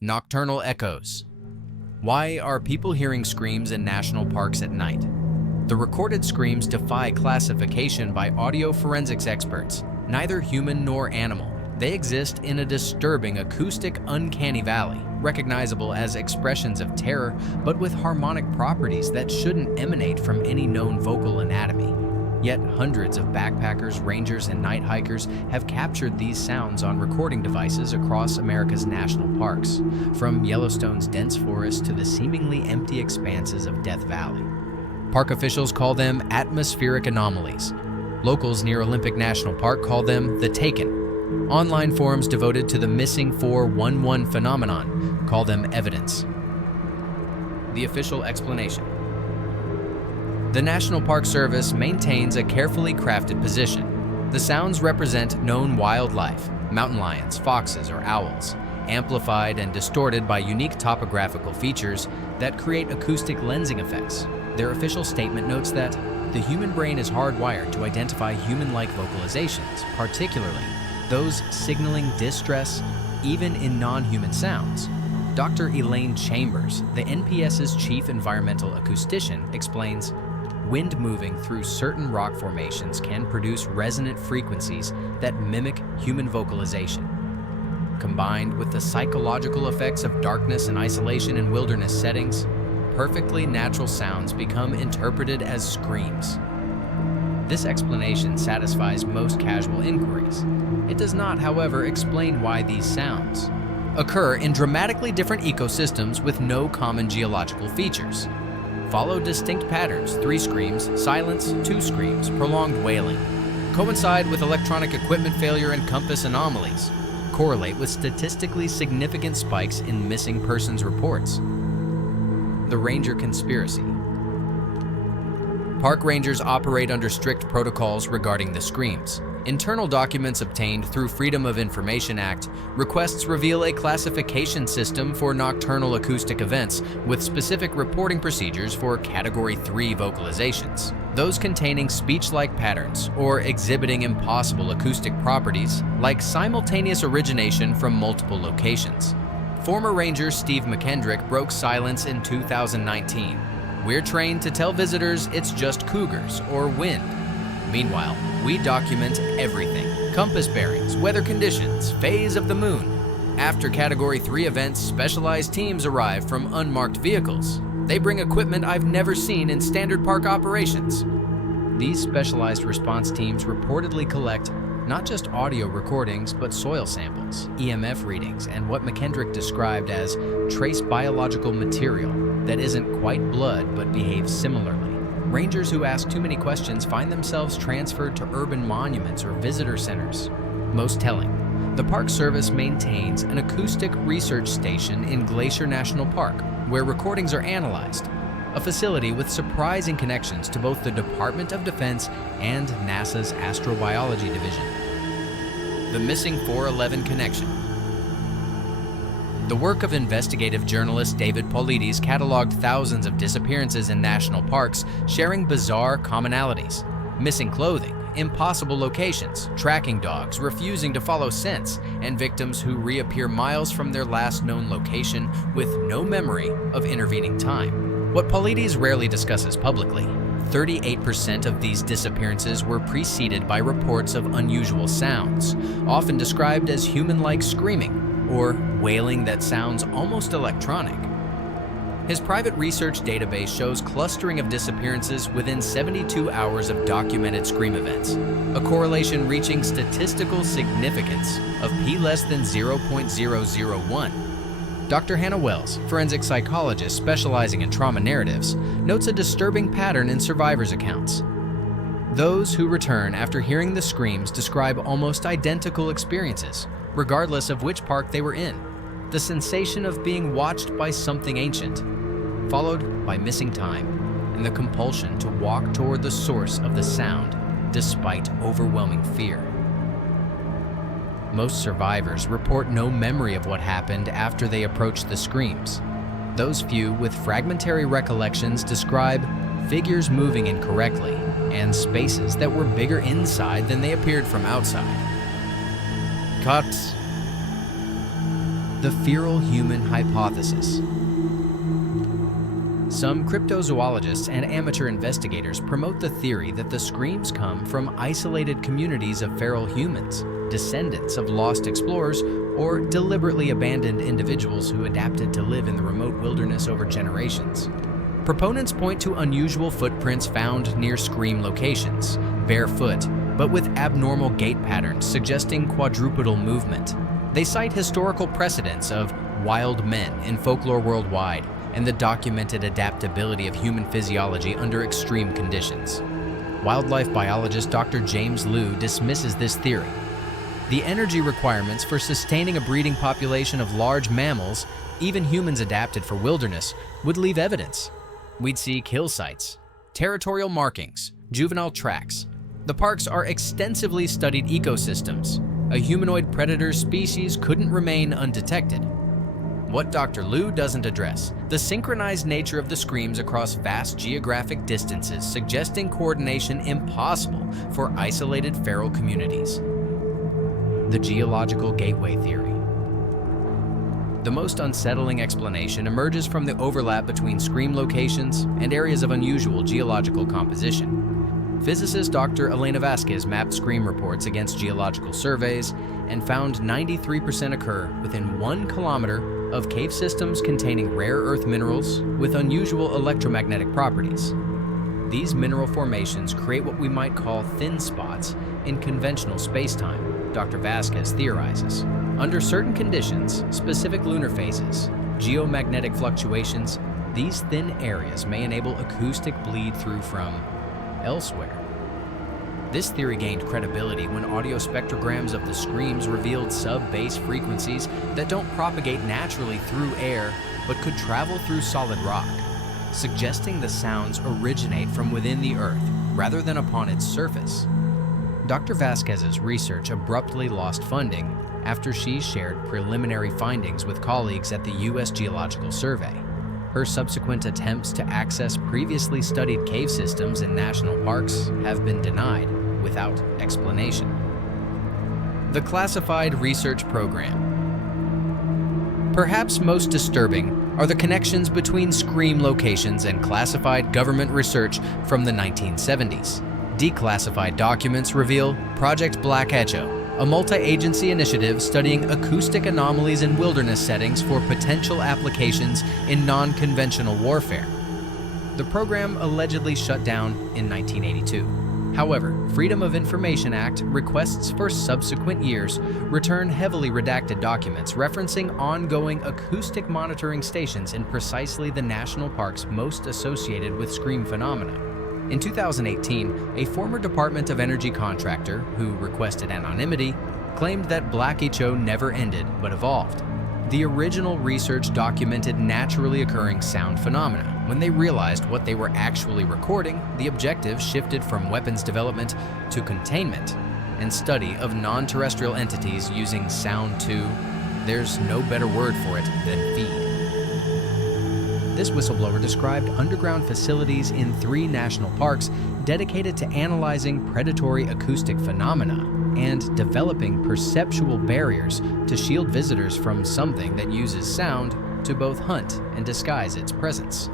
Nocturnal echoes. Why are people hearing screams in national parks at night? The recorded screams defy classification by audio forensics experts, neither human nor animal. They exist in a disturbing acoustic uncanny valley, recognizable as expressions of terror, but with harmonic properties that shouldn't emanate from any known vocal anatomy. Yet hundreds of backpackers, rangers, and night hikers have captured these sounds on recording devices across America's national parks, from Yellowstone's dense forest to the seemingly empty expanses of Death Valley. Park officials call them atmospheric anomalies. Locals near Olympic National Park call them the Taken. Online forums devoted to the missing 411 phenomenon call them evidence. The official explanation. The National Park Service maintains a carefully crafted position. The sounds represent known wildlife, mountain lions, foxes, or owls, amplified and distorted by unique topographical features that create acoustic lensing effects. Their official statement notes that the human brain is hardwired to identify human-like vocalizations, particularly those signaling distress even in non-human sounds. Dr. Elaine Chambers, the NPS's chief environmental acoustician, explains, wind moving through certain rock formations can produce resonant frequencies that mimic human vocalization. Combined with the psychological effects of darkness and isolation in wilderness settings, perfectly natural sounds become interpreted as screams. This explanation satisfies most casual inquiries. It does not, however, explain why these sounds occur in dramatically different ecosystems with no common geological features, follow distinct patterns, 3 screams, silence, 2 screams, prolonged wailing, coincide with electronic equipment failure and compass anomalies, correlate with statistically significant spikes in missing persons reports. The Ranger Conspiracy. Park rangers operate under strict protocols regarding the screams. Internal documents obtained through Freedom of Information Act requests reveal a classification system for nocturnal acoustic events with specific reporting procedures for Category 3 vocalizations, those containing speech-like patterns or exhibiting impossible acoustic properties like simultaneous origination from multiple locations. Former Ranger Steve McKendrick broke silence in 2019. We're trained to tell visitors it's just cougars or wind. Meanwhile, we document everything: compass bearings, weather conditions, phase of the moon. After Category 3 events, specialized teams arrive from unmarked vehicles. They bring equipment I've never seen in standard park operations. These specialized response teams reportedly collect not just audio recordings, but soil samples, EMF readings, and what McKendrick described as trace biological material that isn't quite blood but behaves similarly. Rangers who ask too many questions find themselves transferred to urban monuments or visitor centers. Most telling, the Park Service maintains an acoustic research station in Glacier National Park, where recordings are analyzed, a facility with surprising connections to both the Department of Defense and NASA's Astrobiology Division. The Missing 411 Connection. The work of investigative journalist David Paulides cataloged thousands of disappearances in national parks, sharing bizarre commonalities: missing clothing, impossible locations, tracking dogs refusing to follow scents, and victims who reappear miles from their last known location with no memory of intervening time. What Paulides rarely discusses publicly, 38% of these disappearances were preceded by reports of unusual sounds, often described as human-like screaming or wailing that sounds almost electronic. His private research database shows clustering of disappearances within 72 hours of documented scream events, a correlation reaching statistical significance of p less than 0.001. Dr. Hannah Wells, forensic psychologist specializing in trauma narratives, notes a disturbing pattern in survivors' accounts. Those who return after hearing the screams describe almost identical experiences, regardless of which park they were in. The sensation of being watched by something ancient, followed by missing time, and the compulsion to walk toward the source of the sound despite overwhelming fear. Most survivors report no memory of what happened after they approached the screams. Those few with fragmentary recollections describe figures moving incorrectly and spaces that were bigger inside than they appeared from outside. Cut. The feral human hypothesis. Some cryptozoologists and amateur investigators promote the theory that the screams come from isolated communities of feral humans, descendants of lost explorers, or deliberately abandoned individuals who adapted to live in the remote wilderness over generations. Proponents point to unusual footprints found near scream locations, barefoot, but with abnormal gait patterns suggesting quadrupedal movement. They cite historical precedents of wild men in folklore worldwide and the documented adaptability of human physiology under extreme conditions. Wildlife biologist Dr. James Liu dismisses this theory. The energy requirements for sustaining a breeding population of large mammals, even humans adapted for wilderness, would leave evidence. We'd see kill sites, territorial markings, juvenile tracks. The parks are extensively studied ecosystems. A humanoid predator species couldn't remain undetected. What Dr. Liu doesn't address, the synchronized nature of the screams across vast geographic distances suggesting coordination impossible for isolated feral communities. The geological gateway theory. The most unsettling explanation emerges from the overlap between scream locations and areas of unusual geological composition. Physicist Dr. Elena Vasquez mapped scream reports against geological surveys and found 93% occur within 1 kilometer of cave systems containing rare earth minerals with unusual electromagnetic properties. These mineral formations create what we might call thin spots in conventional spacetime, Dr. Vasquez theorizes. Under certain conditions, specific lunar phases, geomagnetic fluctuations, these thin areas may enable acoustic bleed-through from elsewhere. This theory gained credibility when audio spectrograms of the screams revealed sub-bass frequencies that don't propagate naturally through air but could travel through solid rock, suggesting the sounds originate from within the earth rather than upon its surface. Dr. Vasquez's research abruptly lost funding after she shared preliminary findings with colleagues at the U.S. Geological Survey. Her subsequent attempts to access previously studied cave systems in national parks have been denied without explanation. The Classified Research Program. Perhaps most disturbing are the connections between scream locations and classified government research from the 1970s. Declassified documents reveal Project Black Echo, a multi-agency initiative studying acoustic anomalies in wilderness settings for potential applications in non-conventional warfare. The program allegedly shut down in 1982. However, Freedom of Information Act requests for subsequent years return heavily redacted documents referencing ongoing acoustic monitoring stations in precisely the national parks most associated with scream phenomena. In 2018, a former Department of Energy contractor, who requested anonymity, claimed that Black Echo never ended but evolved. The original research documented naturally occurring sound phenomena. When they realized what they were actually recording, the objective shifted from weapons development to containment and study of non-terrestrial entities using sound to, there's no better word for it than feed. This whistleblower described underground facilities in 3 national parks dedicated to analyzing predatory acoustic phenomena and developing perceptual barriers to shield visitors from something that uses sound to both hunt and disguise its presence.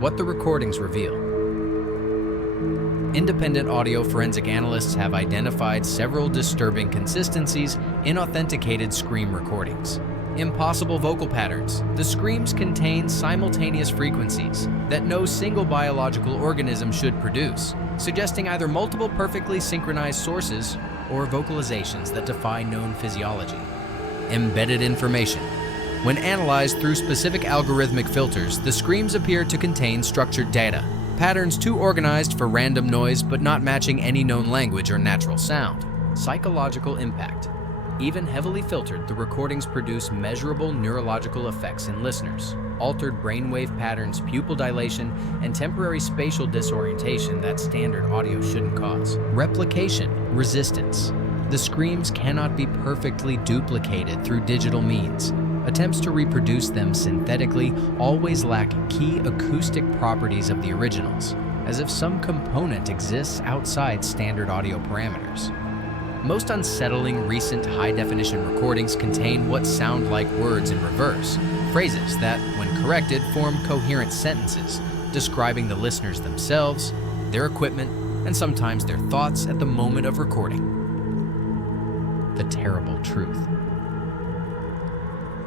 What the recordings reveal. Independent audio forensic analysts have identified several disturbing consistencies in authenticated scream recordings. Impossible vocal patterns. The screams contain simultaneous frequencies that no single biological organism should produce, suggesting either multiple perfectly synchronized sources or vocalizations that defy known physiology. Embedded information. When analyzed through specific algorithmic filters, the screams appear to contain structured data, patterns too organized for random noise but not matching any known language or natural sound. Psychological impact. Even heavily filtered, the recordings produce measurable neurological effects in listeners. Altered brainwave patterns, pupil dilation, and temporary spatial disorientation that standard audio shouldn't cause. Replication, resistance. The screams cannot be perfectly duplicated through digital means. Attempts to reproduce them synthetically always lack key acoustic properties of the originals, as if some component exists outside standard audio parameters. Most unsettling recent high-definition recordings contain what sound like words in reverse, phrases that, when corrected, form coherent sentences, describing the listeners themselves, their equipment, and sometimes their thoughts at the moment of recording. The terrible truth.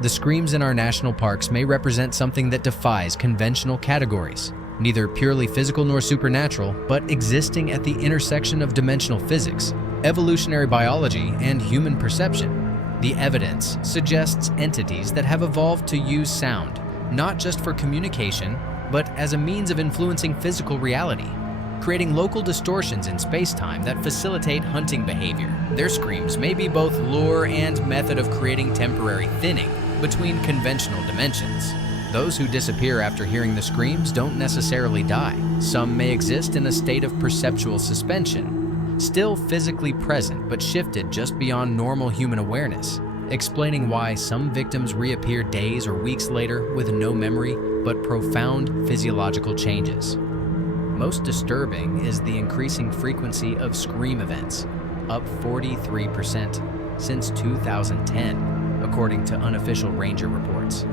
The screams in our national parks may represent something that defies conventional categories, neither purely physical nor supernatural, but existing at the intersection of dimensional physics, evolutionary biology, and human perception. The evidence suggests entities that have evolved to use sound, not just for communication, but as a means of influencing physical reality, creating local distortions in space-time that facilitate hunting behavior. Their screams may be both lure and method of creating temporary thinning between conventional dimensions. Those who disappear after hearing the screams don't necessarily die. Some may exist in a state of perceptual suspension, still physically present but shifted just beyond normal human awareness, explaining why some victims reappear days or weeks later with no memory but profound physiological changes. Most disturbing is the increasing frequency of scream events, up 43% since 2010, according to unofficial ranger reports.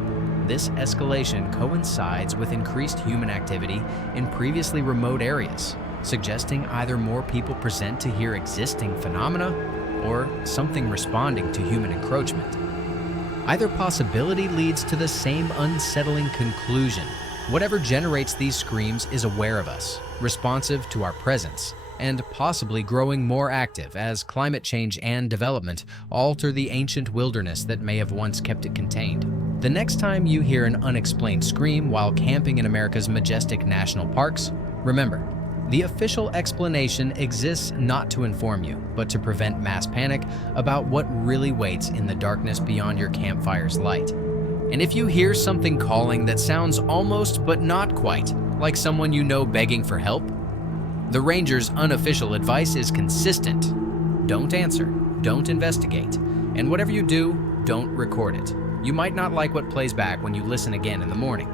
This escalation coincides with increased human activity in previously remote areas, suggesting either more people present to hear existing phenomena or something responding to human encroachment. Either possibility leads to the same unsettling conclusion. Whatever generates these screams is aware of us, responsive to our presence, and possibly growing more active as climate change and development alter the ancient wilderness that may have once kept it contained. The next time you hear an unexplained scream while camping in America's majestic national parks, remember, the official explanation exists not to inform you, but to prevent mass panic about what really waits in the darkness beyond your campfire's light. And if you hear something calling that sounds almost but not quite like someone you know begging for help, the Ranger's unofficial advice is consistent. Don't answer, don't investigate, and whatever you do, don't record it. You might not like what plays back when you listen again in the morning.